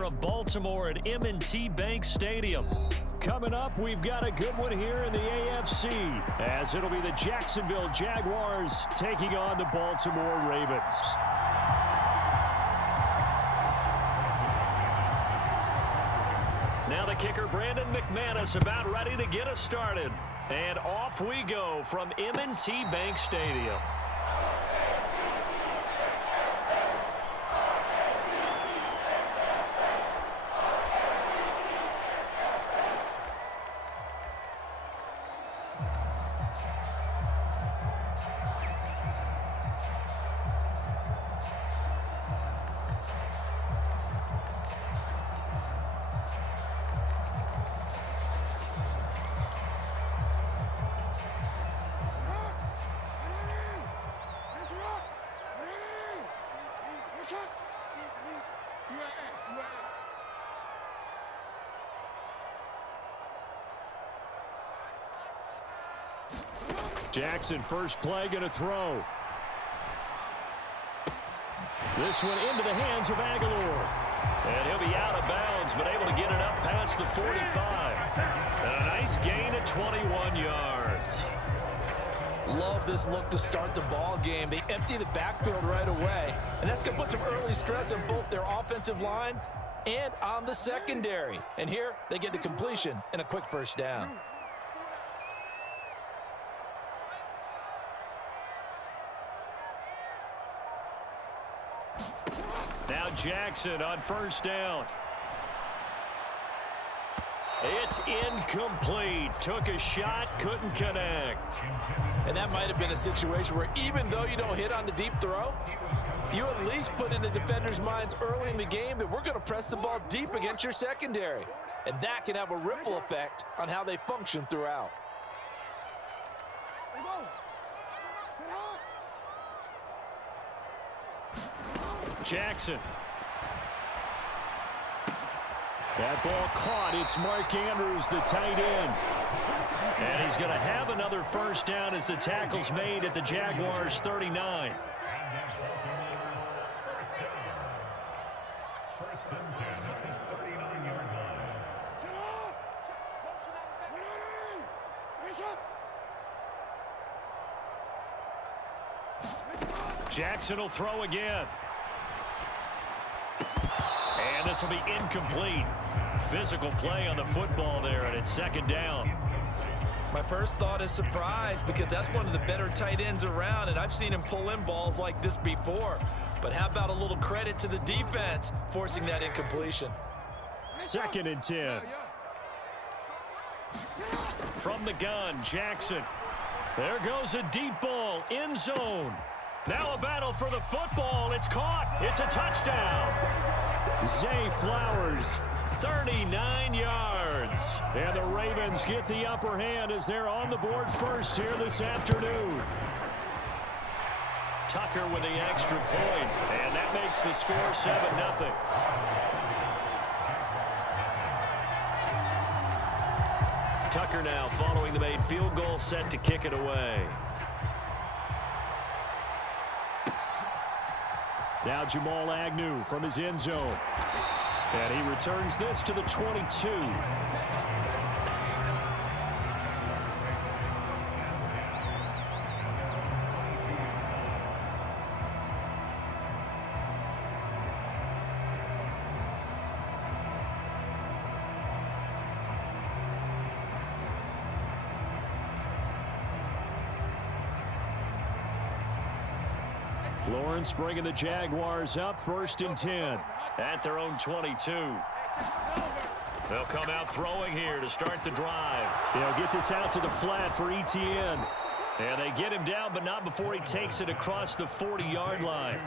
center of Baltimore at M&T Bank Stadium. Coming up, we've got a good one here in the AFC, as it'll be the Jacksonville Jaguars taking on the Baltimore Ravens. Now the kicker, Brandon McManus, about ready to get us started. And off we go from M&T Bank Stadium. Jackson, first play, going to throw. This one into the hands of Aguilar. And he'll be out of bounds, but able to get it up past the 45. And a nice gain of 21 yards. Love this look to start the ball game. They empty the backfield right away, and that's going to put some early stress on both their offensive line and on the secondary. And here, they get to completion and a quick first down. Now Jackson on first down. It's incomplete. Took a shot, couldn't connect. And that might have been a situation where even though you don't hit on the deep throw, you at least put in the defenders' minds early in the game that we're going to press the ball deep against your secondary. And that can have a ripple effect on how they function throughout. Jackson. That ball caught. It's Mark Andrews, the tight end. And he's going to have another first down as the tackle's made at the Jaguars' 39. Jackson will throw again. And this will be incomplete. Physical play on the football there, and it's second down. My first thought is surprise, because that's one of the better tight ends around, and I've seen him pull in balls like this before. But how about a little credit to the defense forcing that incompletion? 2nd and 10. From the gun, Jackson. There goes a deep ball, end zone. Now a battle for the football. It's caught. It's a touchdown. Zay Flowers. 39 yards. And the Ravens get the upper hand as they're on the board first here this afternoon. Tucker with the extra point, and that makes the score 7-0. Tucker now following the made field goal, set to kick it away. Now Jamal Agnew from his end zone. And he returns this to the 22. Lawrence bringing the Jaguars up, 1st and 10. At their own 22. They'll come out throwing here to start the drive. They'll get this out to the flat for Etienne. And they get him down, but not before he takes it across the 40-yard line.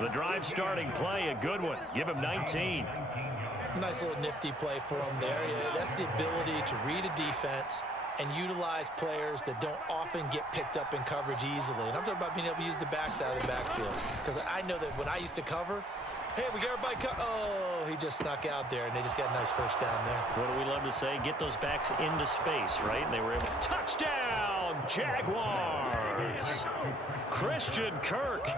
The drive starting play, a good one. Give him 19. Nice little nifty play for him there. Yeah, that's the ability to read a defense and utilize players that don't often get picked up in coverage easily. And I'm talking about being able to use the backs out of the backfield. Because I know that when I used to cover, hey, we got everybody oh, he just snuck out there, and they just got a nice first down there. What do we love to say? Get those backs into space, right? And they were able to touchdown, Jaguars. Christian Kirk,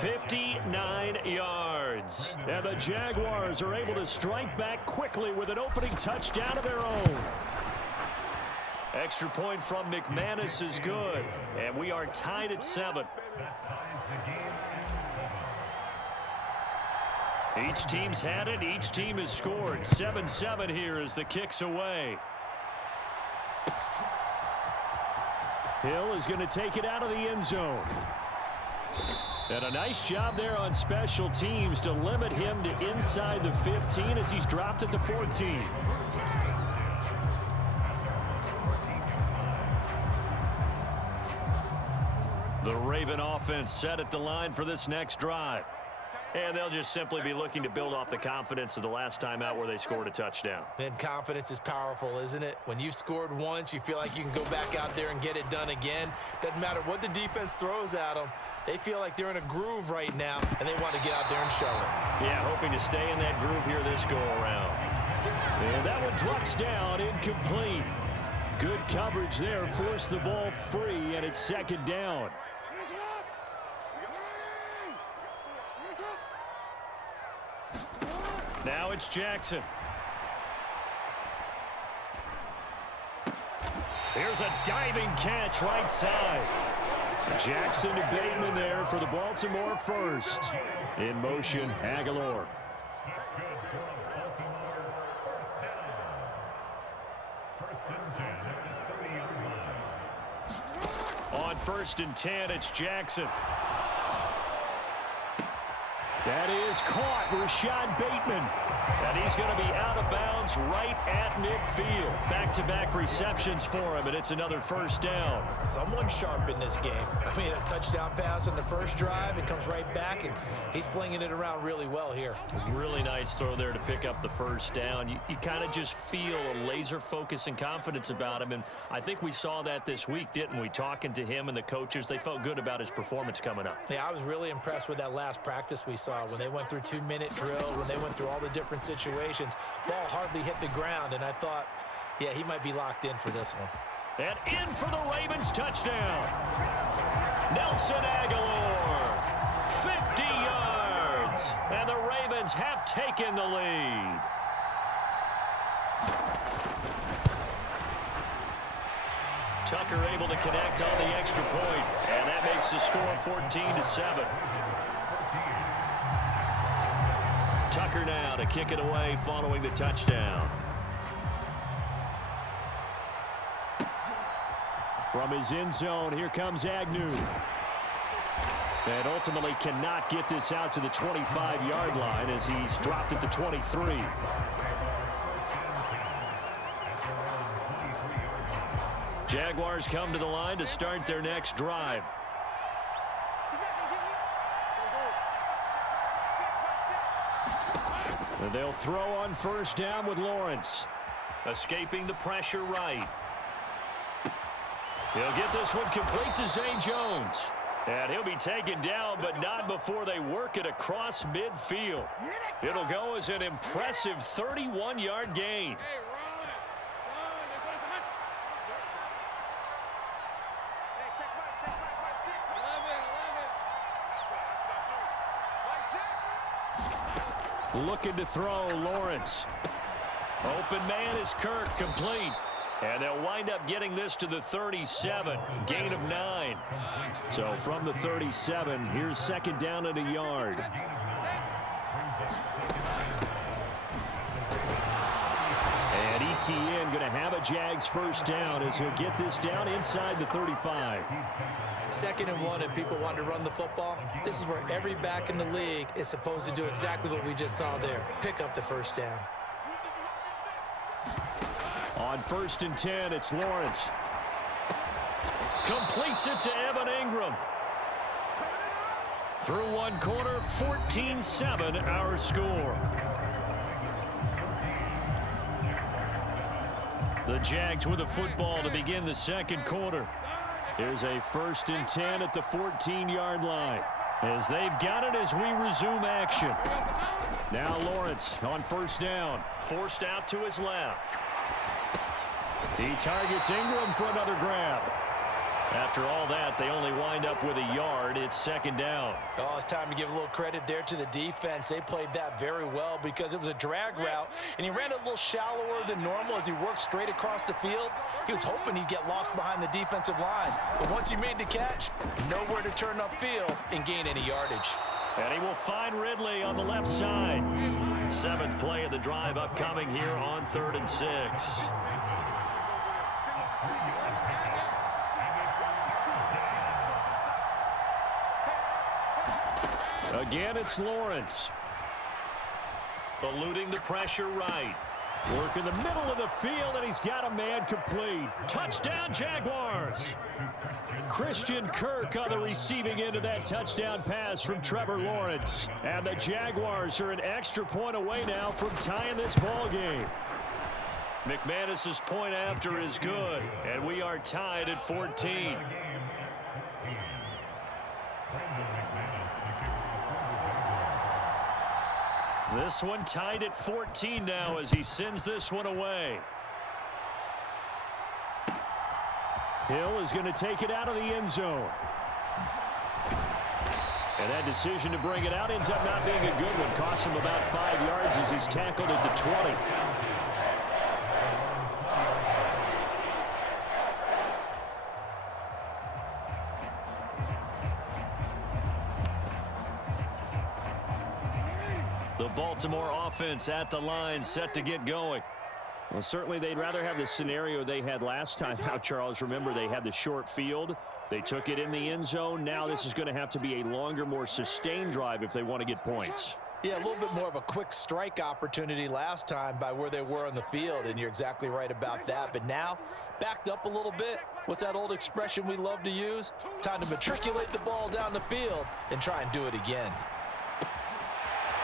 59 yards. yards. And the Jaguars are able to strike back quickly with an opening touchdown of their own. Extra point from McManus is good. And we are tied at 7. Each team's had it. Each team has scored. 7-7 here as the kick's away. Hill is going to take it out of the end zone. And a nice job there on special teams to limit him to inside the 15 as he's dropped at the 14. The Raven offense set at the line for this next drive. And they'll just simply be looking to build off the confidence of the last time out where they scored a touchdown. And confidence is powerful, isn't it? When you've scored once, you feel like you can go back out there and get it done again. Doesn't matter what the defense throws at them. They feel like they're in a groove right now, and they want to get out there and show it. Yeah, hoping to stay in that groove here this go-around. And that one drops down, incomplete. Good coverage there, forced the ball free, and it's second down. Now it's Jackson. Here's a diving catch right side. Jackson to Bateman there for the Baltimore first. In motion, Aguilar. On 1st and 10, it's Jackson. That is caught, Rashad Bateman. And he's going to be out of bounds right at midfield. Back-to-back receptions for him, and it's another first down. Someone's sharp in this game. I mean, a touchdown pass on the first drive, it comes right back, and he's flinging it around really well here. Really nice throw there to pick up the first down. You kind of just feel a laser focus and confidence about him, and I think we saw that this week, didn't we? Talking to him and the coaches, they felt good about his performance coming up. Yeah, I was really impressed with that last practice we saw when they went through 2-minute drills, when they went through all the different situations. Ball hardly hit the ground, and I thought, yeah, he might be locked in for this one. And in for the Ravens touchdown. Nelson Aguilar, 50 yards. And the Ravens have taken the lead. Tucker able to connect on the extra point, and that makes the score 14-7. Tucker now to kick it away following the touchdown. From his end zone, here comes Agnew. And ultimately cannot get this out to the 25-yard line as he's dropped at the 23. Jaguars come to the line to start their next drive. And they'll throw on first down with Lawrence. Escaping the pressure right. He'll get this one complete to Zay Jones. And he'll be taken down, but not before they work it across midfield. It'll go as an impressive 31-yard gain. Looking to throw, Lawrence. Open man is Kirk, complete. And they'll wind up getting this to the 37, gain of 9. So from the 37, here's second down and a yard. And ETN going to have a Jags first down as he'll get this down inside the 35. 2nd and 1, and people want to run the football. This is where every back in the league is supposed to do exactly what we just saw there. Pick up the first down. On 1st and 10, it's Lawrence. Completes it to Evan Ingram. Through one quarter, 14-7 our score. The Jags with the football to begin the second quarter. Here's a 1st and 10 at the 14-yard line. As they've got it as we resume action. Now Lawrence on first down. Forced out to his left. He targets Ingram for another grab. After all that, they only wind up with a yard. It's second down. Oh, it's time to give a little credit there to the defense. They played that very well because it was a drag route, and he ran it a little shallower than normal as he worked straight across the field. He was hoping he'd get lost behind the defensive line. But once he made the catch, nowhere to turn upfield and gain any yardage. And he will find Ridley on the left side. 7th play of the drive upcoming here on 3rd and 6. Again, it's Lawrence. Eluding the pressure right. Work in the middle of the field, and he's got a man complete. Touchdown, Jaguars! Christian Kirk on the receiving end of that touchdown pass from Trevor Lawrence. And the Jaguars are an extra point away now from tying this ball game. McManus's point after is good, and we are tied at 14. This one tied at 14 now as he sends this one away. Hill is going to take it out of the end zone. And that decision to bring it out ends up not being a good one. Costs him about 5 yards as he's tackled at the 20. The Baltimore offense at the line, set to get going. Well, certainly they'd rather have the scenario they had last time out, Charles. Remember, they had the short field. They took it in the end zone. Now this is going to have to be a longer, more sustained drive if they want to get points. Yeah, a little bit more of a quick strike opportunity last time by where they were on the field, and you're exactly right about that. But now, backed up a little bit. What's that old expression we love to use? Time to matriculate the ball down the field and try and do it again.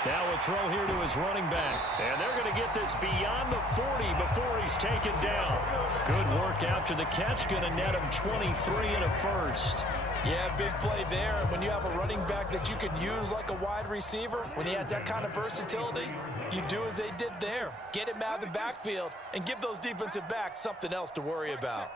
Now a throw here to his running back. And they're going to get this beyond the 40 before he's taken down. Good work after the catch. Going to net him 23 and a first. Yeah, big play there. And when you have a running back that you can use like a wide receiver, when he has that kind of versatility, you do as they did there. Get him out of the backfield and give those defensive backs something else to worry about.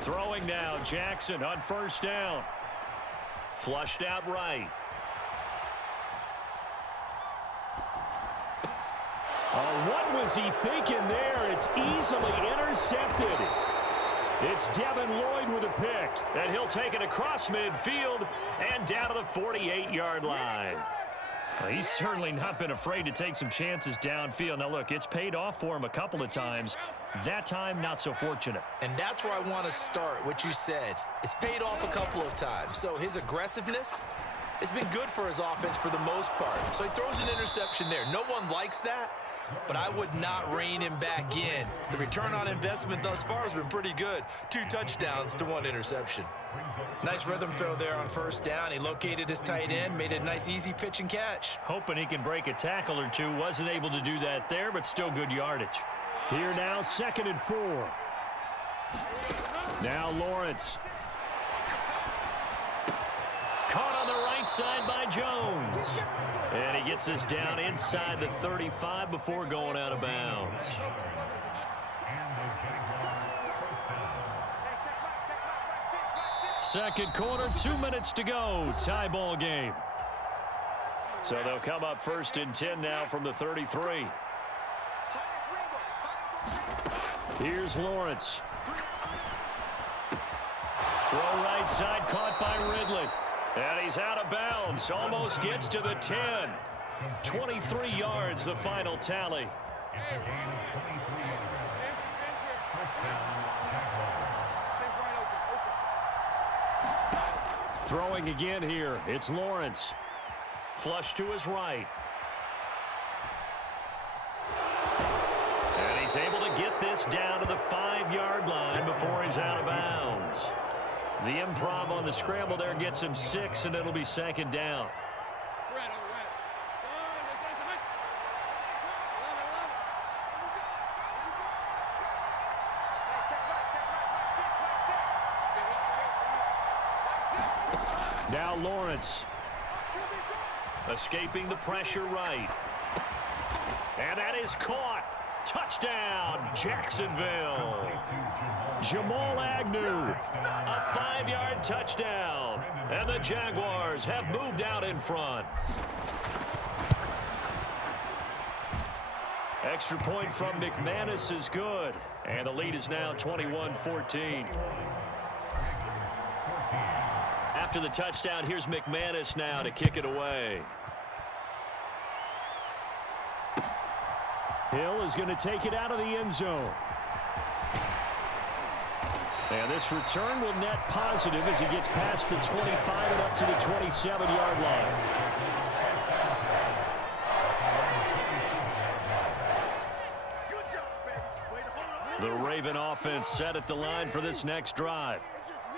Throwing now, Jackson on first down. Flushed out right. Oh, what was he thinking there? It's easily intercepted. It's Devin Lloyd with a pick. And he'll take it across midfield and down to the 48-yard line. Well, he's certainly not been afraid to take some chances downfield. Now, look, it's paid off for him a couple of times. That time, not so fortunate. And that's where I want to start, what you said. It's paid off a couple of times. So his aggressiveness has been good for his offense for the most part. So he throws an interception there. No one likes that, but I would not rein him back in. The return on investment thus far has been pretty good. 2 touchdowns to 1 interception. Nice rhythm throw there on first down. He located his tight end, made it a nice easy pitch and catch. Hoping he can break a tackle or two. Wasn't able to do that there, but still good yardage. Here now, 2nd and 4. Now Lawrence. Caught on the right side by Jones. And he gets us down inside the 35 before going out of bounds. Second quarter, 2 minutes to go. Tie ball game. So they'll come up 1st and 10 now from the 33. Here's Lawrence. Throw right side, caught by Ridley. And he's out of bounds. Almost gets to the 10. 23 yards, the final tally. Throwing again here. It's Lawrence. Flush to his right. And he's able to get this down to the 5-yard line before he's out of bounds. The improv on the scramble there gets him 6, and it'll be 2nd down. Now Lawrence. Escaping the pressure right. And that is caught. Touchdown, Jacksonville. Jamal Agnew. A 5-yard touchdown. And the Jaguars have moved out in front. Extra point from McManus is good. And the lead is now 21-14. After the touchdown, here's McManus now to kick it away. Hill is going to take it out of the end zone. And this return will net positive as he gets past the 25 and up to the 27-yard line. The Raven offense set at the line for this next drive.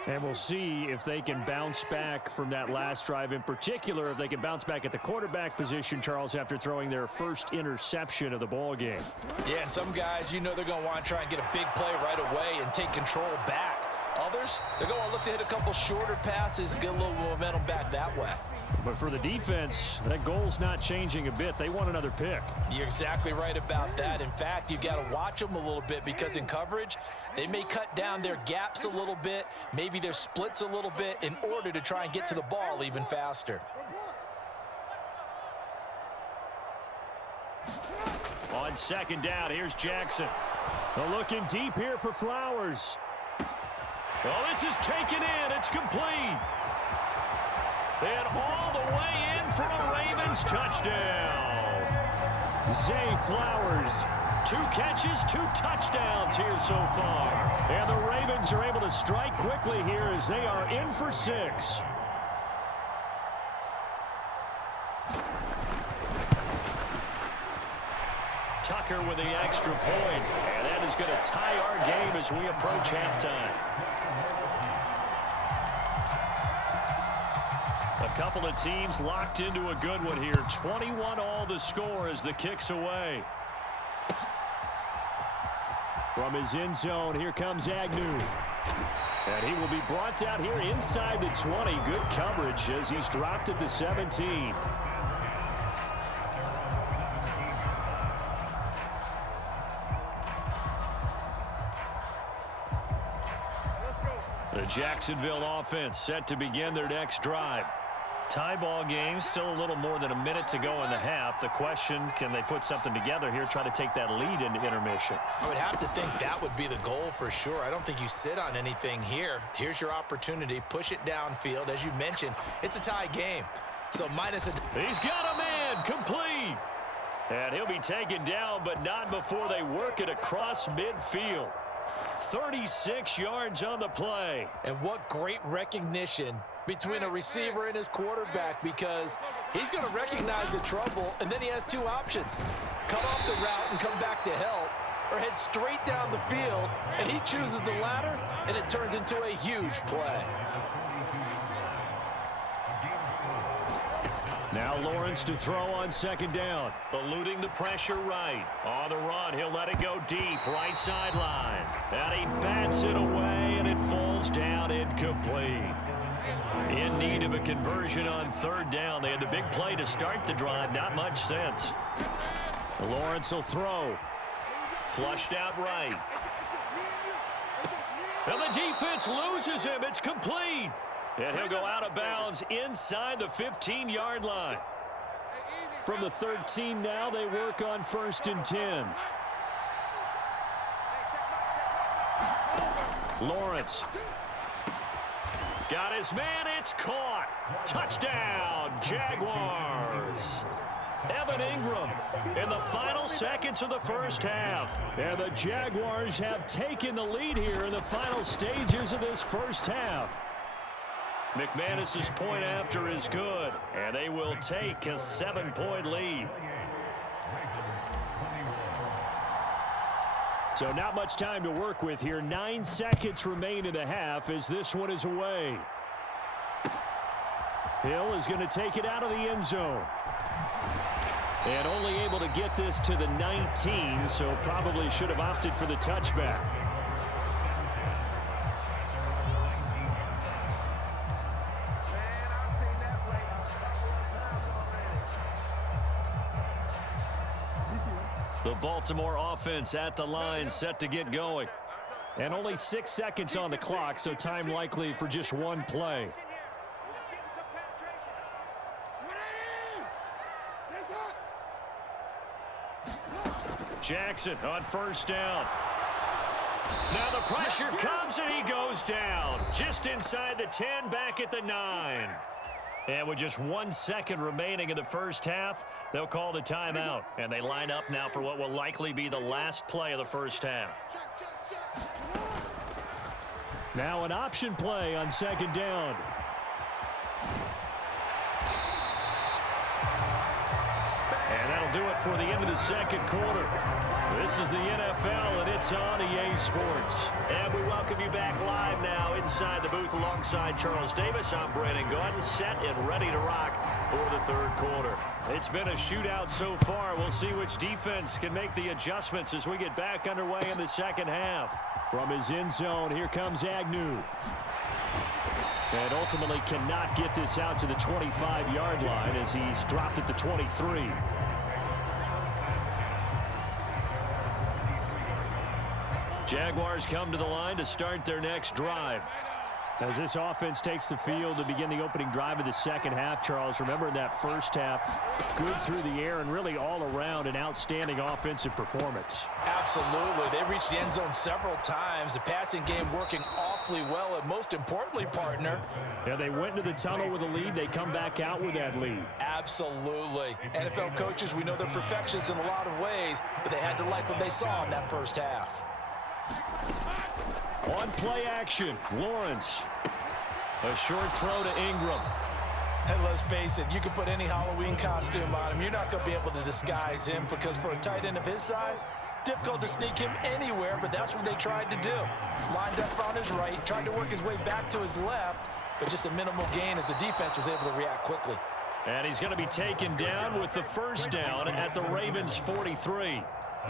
And we'll see if they can bounce back from that last drive, in particular if they can bounce back at the quarterback position, Charles, after throwing their first interception of the ball game. Yeah, and some guys, you know they're going to want to try and get a big play right away and take control back. Others, they're going to look to hit a couple shorter passes, get a little momentum back that way. But for the defense, that goal's not changing a bit. They want another pick. You're exactly right about that. In fact, you got to watch them a little bit because in coverage, they may cut down their gaps a little bit, maybe their splits a little bit in order to try and get to the ball even faster. On second down, here's Jackson. Looking deep here for Flowers. Well, this is taken in. It's complete. And all the way in for a Ravens touchdown. Zay Flowers. 2 catches, 2 touchdowns here so far. And the Ravens are able to strike quickly here as they are in for 6. Tucker with the extra point. And that is going to tie our game as we approach halftime. A couple of teams locked into a good one here. 21 all the score as the kick's away. From his end zone, here comes Agnew. And he will be brought down here inside the 20. Good coverage as he's dropped at the 17. The Jacksonville offense set to begin their next drive. Tie ball game, still a little more than a minute to go in the half. The question, can they put something together here, try to take that lead into intermission? I would have to think that would be the goal for sure. I don't think you sit on anything here. Here's your opportunity. Push it downfield. As you mentioned, it's a tie game. So minus a... He's got a man, complete. And he'll be taken down, but not before they work it across midfield. 36 yards on the play. And what great recognition between a receiver and his quarterback, because he's going to recognize the trouble, and then he has 2 options. Cut off the route and come back to help, or head straight down the field, and he chooses the latter, and it turns into a huge play. Now Lawrence to throw on second down. Eluding the pressure right. On the run, he'll let it go deep, right sideline. And he bats it away, and it falls down incomplete. In need of a conversion on third down. They had the big play to start the drive. Not much sense. Lawrence will throw. Flushed out right. And the defense loses him. It's complete. And he'll go out of bounds inside the 15-yard line. From the 13 now, they work on 1st and 10. Lawrence. Got his man, it's caught. Touchdown, Jaguars. Evan Ingram in the final seconds of the first half. And the Jaguars have taken the lead here in the final stages of this first half. McManus's point after is good, and they will take a 7-point lead. So not much time to work with here. 9 seconds remain in the half as this one is away. Hill is going to take it out of the end zone. And only able to get this to the 19, so probably should have opted for the touchback. The Baltimore offense at the line, set to get going. And only 6 seconds on the clock, so time likely for just one play. Jackson on first down. Now the pressure comes and he goes down. Just inside the 10, back at the 9. And with just 1 second remaining in the first half, they'll call the timeout. And they line up now for what will likely be the last play of the first half. Now an option play on second down. And that'll do it for the end of the second quarter. This is the NFL, and it's on EA Sports. And we welcome you back live now inside the booth alongside Charles Davis. I'm Brandon Gordon, set and ready to rock for the third quarter. It's been a shootout so far. We'll see which defense can make the adjustments as we get back underway in the second half. From his end zone, here comes Agnew. And ultimately cannot get this out to the 25-yard line as he's dropped at the 23. Jaguars come to the line to start their next drive. As this offense takes the field to begin the opening drive of the second half, Charles, remember in that first half, good through the air and really all around an outstanding offensive performance. Absolutely. They reached the end zone several times. The passing game working awfully well, and most importantly, partner. Yeah, they went into the tunnel with a lead. They come back out with that lead. Absolutely. NFL coaches, we know they're perfectionists in a lot of ways, but they had to like what they saw in that first half. On play action, Lawrence. A short throw to Ingram. And let's face it, you can put any Halloween costume on him. You're not going to be able to disguise him because for a tight end of his size, difficult to sneak him anywhere, but that's what they tried to do. Lined up on his right, tried to work his way back to his left, but just a minimal gain as the defense was able to react quickly. And he's going to be taken down with the first down at the Ravens' 43.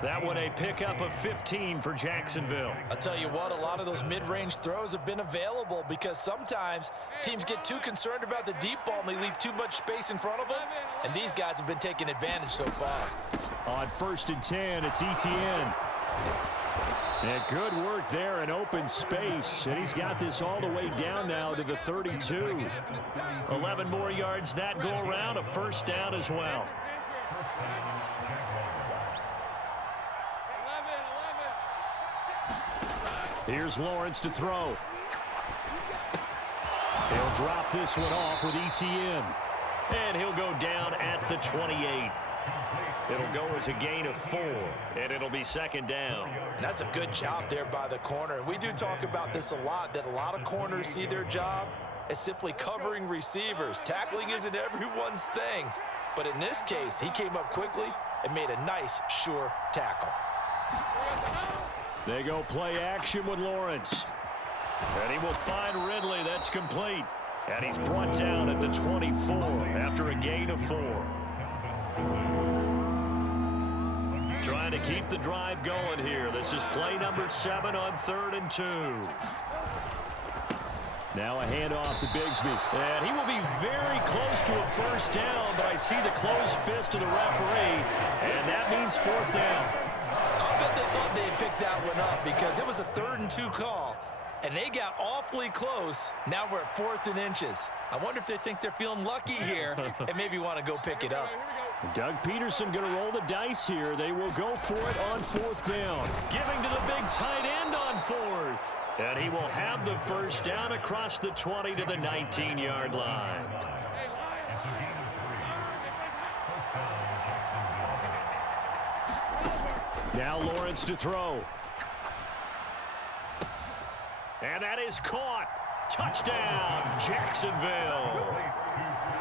That one a pickup of 15 for Jacksonville. I'll tell you what, a lot of those mid-range throws have been available because sometimes teams get too concerned about the deep ball and they leave too much space in front of them, and these guys have been taking advantage so far. On 1st and 10, it's ETN. And good work there in open space, and he's got this all the way down now to the 32. 11 more yards that go around, a first down as well. Here's Lawrence to throw. He'll drop this one off with ETN. And he'll go down at the 28. It'll go as a gain of 4, and it'll be second down. And that's a good job there by the corner. We do talk about this a lot, that a lot of corners see their job as simply covering receivers. Tackling isn't everyone's thing. But in this case, he came up quickly and made a nice, sure tackle. They go play action with Lawrence. And he will find Ridley. That's complete. And he's brought down at the 24 after a gain of 4. Trying to keep the drive going here. This is play number 7 on 3rd and 2. Now a handoff to Bigsby. And he will be very close to a first down, but I see the closed fist of the referee, and that means 4th down. I bet they thought they had picked that one up because it was a 3rd and 2 call, and they got awfully close. Now we're at 4th and inches. I wonder if they think they're feeling lucky here and maybe want to go pick it up. Doug Peterson going to roll the dice here. They will go for it on 4th down. Giving to the big tight end on 4th. And he will have the first down across the 20 to the 19-yard line. Now Lawrence to throw. And that is caught. Touchdown, Jacksonville.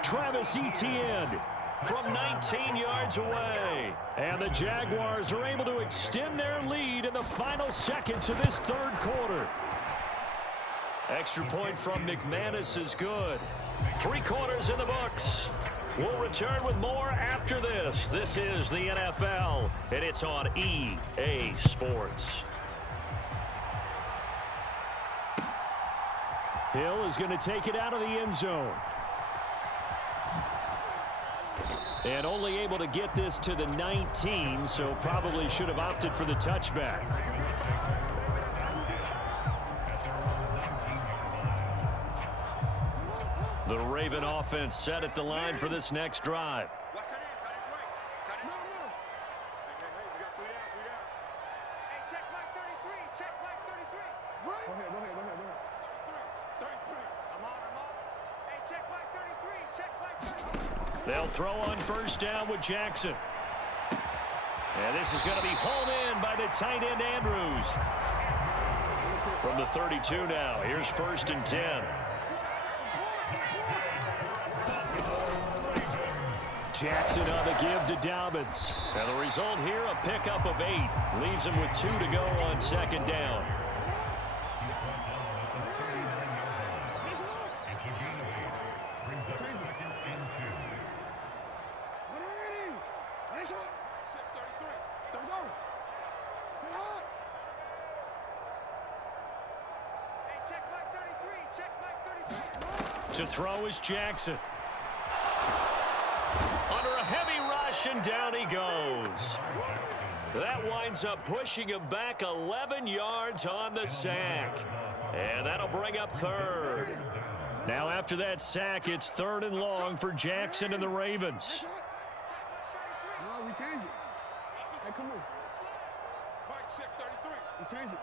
Travis Etienne from 19 yards away. And the Jaguars are able to extend their lead in the final seconds of this third quarter. Extra point from McManus is good. 3 quarters in the books. We'll return with more after this. This is the NFL, and it's on EA Sports. Hill is going to take it out of the end zone. And only able to get this to the 19, so probably should have opted for the touchback. The Raven offense set at the line for this next drive. They'll throw on first down with Jackson. And this is going to be hauled in by the tight end Andrews. From the 32 now, here's 1st and 10. Jackson on the give to Dobbins. And the result here, a pickup of 8. Leaves him with 2 to go on 2nd down. To throw is Jackson. Under a heavy rush, and down he goes. That winds up pushing him back 11 yards on the sack. And that'll bring up 3rd. Now after that sack, it's 3rd and long for Jackson and the Ravens. No, we change it. Hey, come on. Mike, check 33. We change it.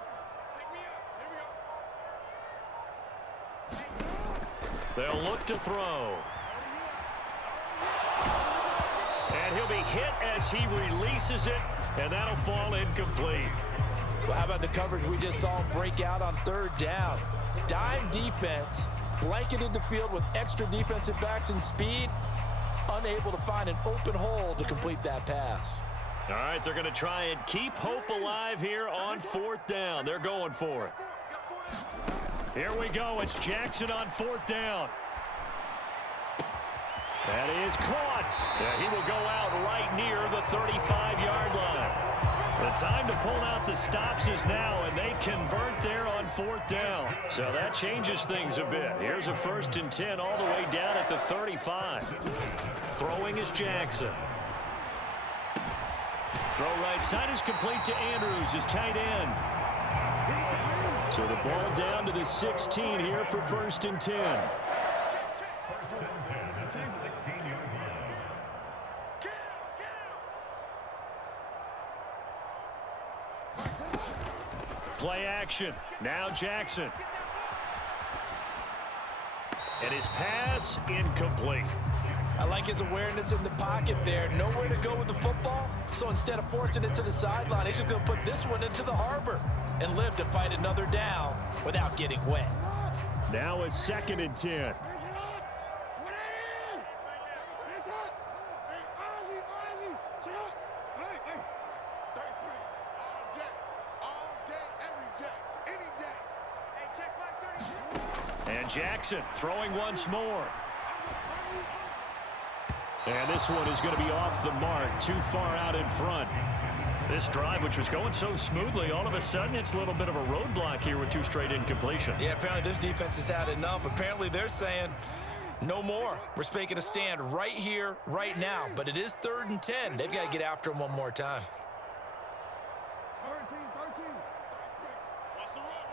Pick me up. Here we go. They'll look to throw. And he'll be hit as he releases it, and that'll fall incomplete. Well, how about the coverage we just saw break out on 3rd down? Dime defense, blanketed the field with extra defensive backs and speed, unable to find an open hole to complete that pass. All right, they're going to try and keep hope alive here on 4th down. They're going for it. Here we go. It's Jackson on 4th down. That is caught. Yeah, he will go out right near the 35-yard line. The time to pull out the stops is now, and they convert there on 4th down. So that changes things a bit. Here's a 1st and 10 all the way down at the 35. Throwing is Jackson. Throw right side is complete to Andrews, his tight end. So the ball down to the 16 here for 1st and 10. Play action. Now Jackson. And his pass incomplete. I like his awareness in the pocket there. Nowhere to go with the football. So instead of forcing it to the sideline, he's just going to put this one into the harbor and live to fight another down without getting wet. Now a 2nd and 10. And Jackson throwing once more. And this one is going to be off the mark, too far out in front. This drive, which was going so smoothly, all of a sudden it's a little bit of a roadblock here with 2 straight incompletions. Yeah, apparently this defense has had enough. Apparently they're saying no more. We're making a stand right here, right now. But it is 3rd and 10. They've got to get after him one more time. 13. Watch the run.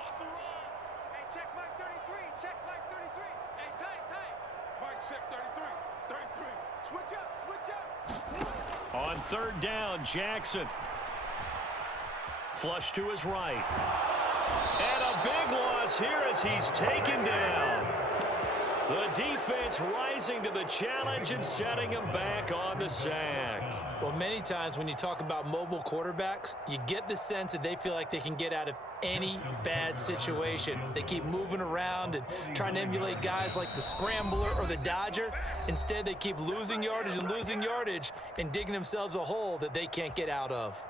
Hey, check Mike 33. Check Mike 33. Hey, tight. Mike, check 33. Switch up. On 3rd down, Jackson. Flush to his right. And a big loss here as he's taken down. The defense rising to the challenge and setting him back on the sack. Well, many times when you talk about mobile quarterbacks, you get the sense that they feel like they can get out of any bad situation. They keep moving around and trying to emulate guys like the Scrambler or the Dodger. Instead, they keep losing yardage and digging themselves a hole that they can't get out of.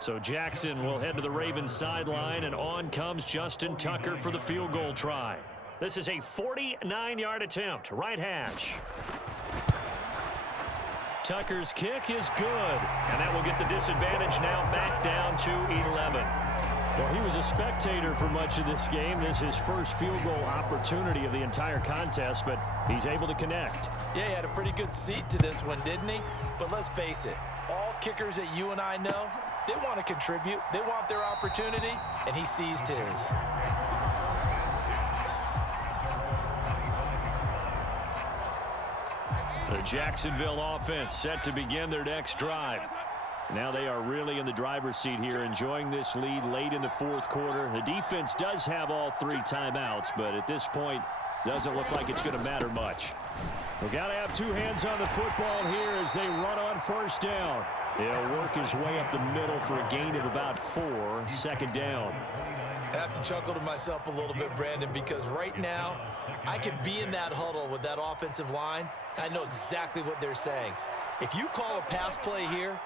So Jackson will head to the Ravens sideline, and on comes Justin Tucker for the field goal try. This is a 49-yard attempt, right hash. Tucker's kick is good, and that will get the disadvantage now back down to 11. Well, he was a spectator for much of this game. This is his first field goal opportunity of the entire contest, but he's able to connect. Yeah, he had a pretty good seat to this one, didn't he? But let's face it, all kickers that you and I know, they want to contribute. They want their opportunity, and he seized his. The Jacksonville offense set to begin their next drive. Now they are really in the driver's seat here, enjoying this lead late in the fourth quarter. The defense does have all 3 timeouts, but at this point, doesn't look like it's going to matter much. We've got to have 2 hands on the football here as they run on first down. He'll work his way up the middle for a gain of about 4, second down. I have to chuckle to myself a little bit, Brandon, because right now, I could be in that huddle with that offensive line. I know exactly what they're saying. If you call a pass play here,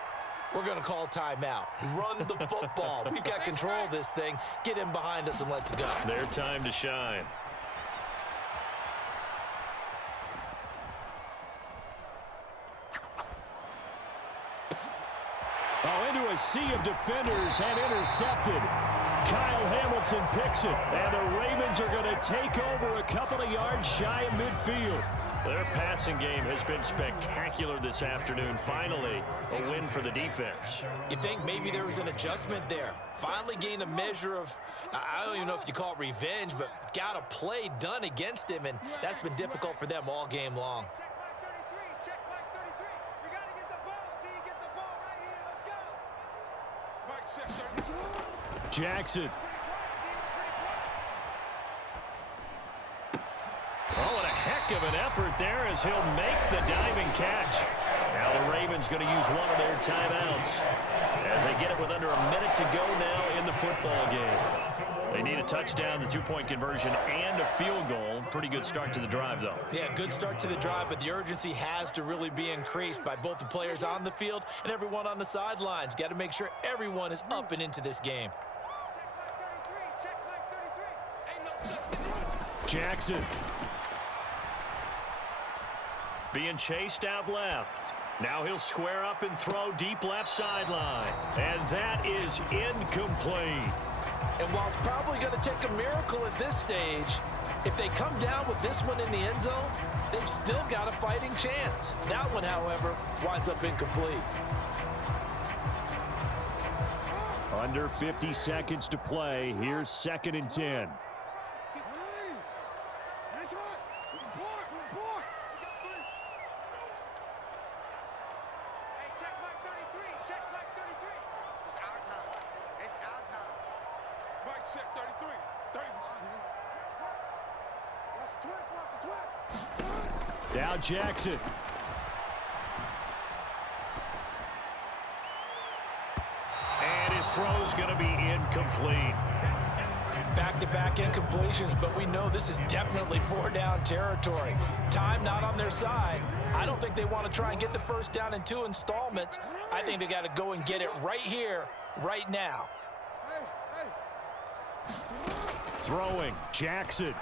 we're going to call timeout. Run the football. We've got control of this thing. Get in behind us and let's go. Their time to shine. Oh, into a sea of defenders and intercepted. Kyle Hamilton picks it, and the Ravens are going to take over a couple of yards shy of midfield. Their passing game has been spectacular this afternoon. Finally, a win for the defense. You think maybe there was an adjustment there. Finally gained a measure of, I don't even know if you call it revenge, but got a play done against him, and that's been difficult for them all game long. Check Mike 33. We got to get the ball. D, get the ball right here. Let's go. Mike check 33. Jackson. Oh, and a heck of an effort there as he'll make the diving catch. Now the Ravens going to use one of their timeouts as they get it with under a minute to go now in the football game. They need a touchdown, the 2-point conversion, and a field goal. Pretty good start to the drive, though. Yeah, good start to the drive, but the urgency has to really be increased by both the players on the field and everyone on the sidelines. Got to make sure everyone is up and into this game. Check Mike 33. Ain't no Jackson. Being chased out left. Now he'll square up and throw deep left sideline. And that is incomplete. And while it's probably going to take a miracle at this stage, if they come down with this one in the end zone, they've still got a fighting chance. That one, however, winds up incomplete. Under 50 seconds to play. Here's 2nd and 10. Now Jackson. And his throw's going to be incomplete. Back-to-back incompletions, but we know this is definitely 4-down territory. Time not on their side. I don't think they want to try and get the first down in 2 installments. I think they got to go and get it right here, right now. Throwing, Jackson.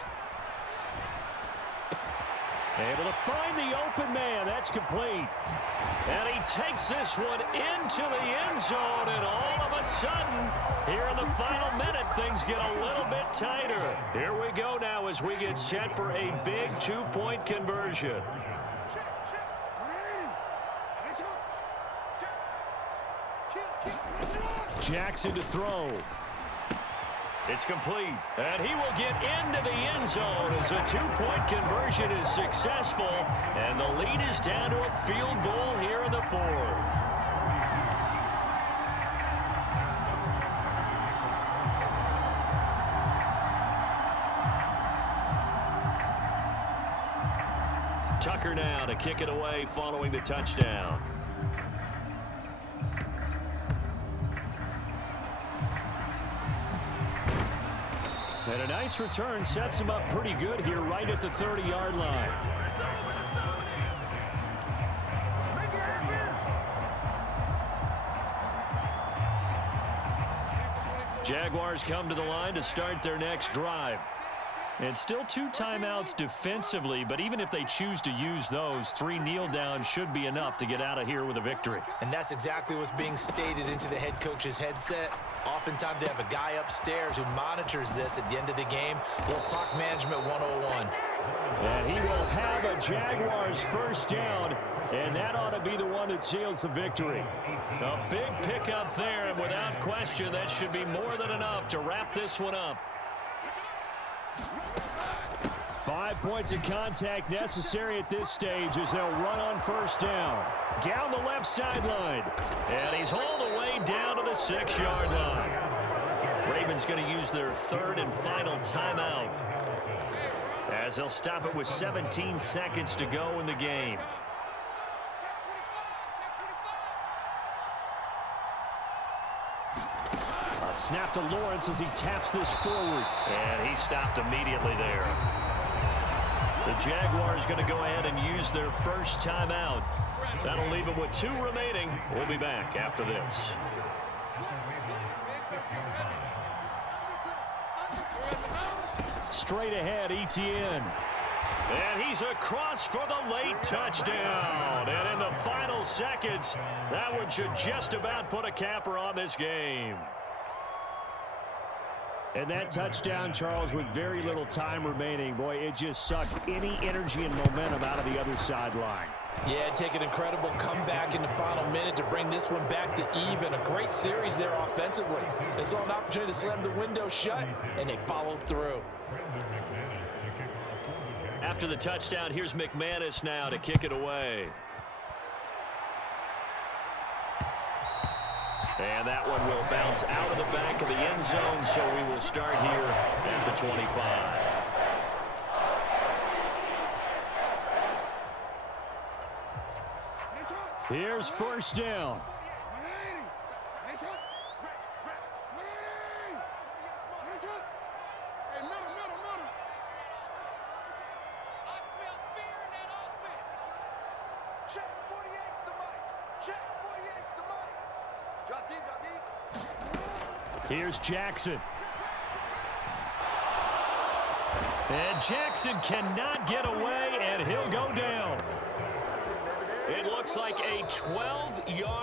Able to find the open man. That's complete. And he takes this one into the end zone, and all of a sudden, here in the final minute, things get a little bit tighter. Here we go now as we get set for a big 2-point conversion. Jackson to throw. It's complete, and he will get into the end zone as a 2-point conversion is successful, and the lead is down to a field goal here in the 4th. Tucker now to kick it away following the touchdown. And a nice return sets him up pretty good here right at the 30-yard line. Jaguars come to the line to start their next drive. And still 2 timeouts defensively, but even if they choose to use those, 3 kneel downs should be enough to get out of here with a victory. And that's exactly what's being stated into the head coach's headset. Oftentimes they have a guy upstairs who monitors this at the end of the game. Little clock management 101. And he will have a Jaguars first down, and that ought to be the one that seals the victory. A big pickup there, and without question, that should be more than enough to wrap this one up. 5 points of contact necessary at this stage as they'll run on first down. Down the left sideline. And he's hauled away down to the 6-yard line. Ravens going to use their 3rd and final timeout, as they'll stop it with 17 seconds to go in the game. A snap to Lawrence as he taps this forward. And he stopped immediately there. The Jaguars going to go ahead and use their first timeout. That'll leave them with 2 remaining. We'll be back after this. Straight ahead, Etienne. And he's across for the late touchdown. And in the final seconds, that one should just about put a capper on this game. And that touchdown, Charles, with very little time remaining, boy, it just sucked any energy and momentum out of the other sideline. Yeah, take an incredible comeback in the final minute to bring this one back to even. A great series there offensively. They saw an opportunity to slam the window shut, and they followed through. After the touchdown, here's McManus now to kick it away. And that one will bounce out of the back of the end zone, so we will start here at the 25. Here's first down. Here's Jackson. And Jackson cannot get away, and he'll go down. It looks like a 12-yard